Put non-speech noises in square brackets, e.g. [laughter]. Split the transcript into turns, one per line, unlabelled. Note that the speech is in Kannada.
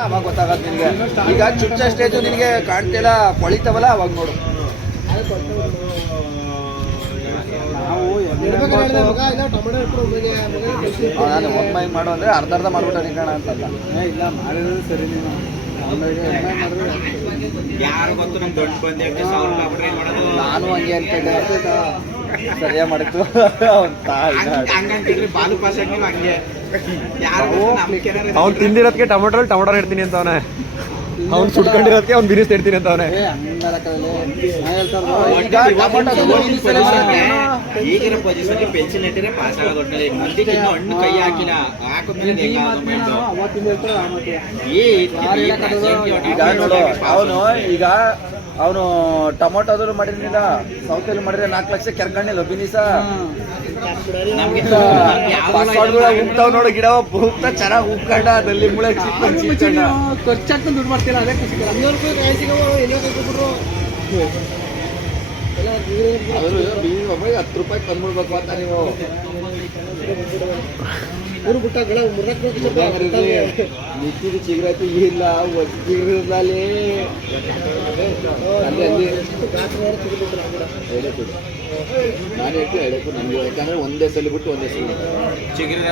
ಅವಾಗ ಗೊತ್ತಾಗತ್ತೆ ನಿನಗೆ. ಈಗ ಚುಚ್ಚ ಸ್ಟೇಜು ನಿನಗೆ ಕಾಣ್ತಿಲ್ಲ ಕೊಳಿತವಲ್ಲ ಅವಾಗ ನೋಡು. ನಾನು ಒಮ್ಮೆ ಮಾಡು ಅಂದ್ರೆ ಅರ್ಧ ಅರ್ಧ ಮಾಡ್ಬಿಟ್ಟು ನಿಂಗಣ ಅಂತಲ್ಲ
ಇಲ್ಲ ಮಾಡಿದ್ರೆ ಸರಿ ನೀನು.
ನಾನು ಹಂಗೆ ಅಂತ ಸರಿಯಾಗಿ ಮಾಡಿತ್ತು. [laughs]
ಬಾಲು ಪಾಸ್ ಹಂಗೆ.
ಅವ್ನು ತಿಂದಿರೋದಕ್ಕೆ ಟೊಮೊಟೊ ಟೊಮೊಟೊ ಇಡ್ತೀನಿ ಅಂತ ಅವನೇ ಅವ್ನು ಸುಟ್ಕೊಂಡಿರೋದಕ್ಕೆ ಅವ್ನು ಬಿರಿಸ್ ಇಡ್ತೀನಿ ಅಂತ ಅವನೇ
ಈಗಿನ ಪೊಸಿಷನ್ ಪೆನ್ಷನ್ ಇಟ್ಟಿದ್ರೆ ಪಾಸ್ ಇನ್ನೂ ಹಣ್ಣು ಕೈ ಹಾಕಿಲ್ಲ ಹಾಕಿದ್ಮೇಲೆ
ಈಗ ಅವನು ಈಗ ಅವನು ಟೊಮೊಟೊದ್ರು ಮಾಡಿರ್ಲಿಲ್ಲ ಅಲ್ಲಿ ಮಾಡಿದ್ರೆ ನಾಲ್ಕು ಲಕ್ಷ ಕೆರ್ಕೊಂಡಿಲ್ಲ ಬಿನಿಸ
ನಮ್ಗೆ
ಉಪ್ತಾವ್ ನೋಡು ಗಿಡ ಉಪ್ತಾ ಚೆನ್ನಾಗಿ ಉಪ್ಕೊಂಡ ಅದಲ್ಲಿ ಮುಳೆ
ಖರ್ಚಾಗ್ತಂದು ದುಡ್ಡು ಮಾಡ್ತಿಲ್ಲ ಅದೇ ಖುಷಿ
ಹತ್ತು ರೂಪಾಯಿ ತಂದ್ಬಿಡ್ಬೇಕು ಅಂತ ನೀವು.
ಊರು ಬಿಟ್ಟ ಗಳ
ನಿಂತಿದ್ದು ಚಿಗುರೈತಿ ಇಲ್ಲ ಕೊಡು ನಾನು ಹೇಳ್ತೀನಿ ಹೇಳಬೇಕು ನಮ್ಗೆ ಯಾಕಂದ್ರೆ ಒಂದೇ ಸಲ ಬಿಟ್ಟು ಒಂದೇ ಸಲ
ಚಿಗುರು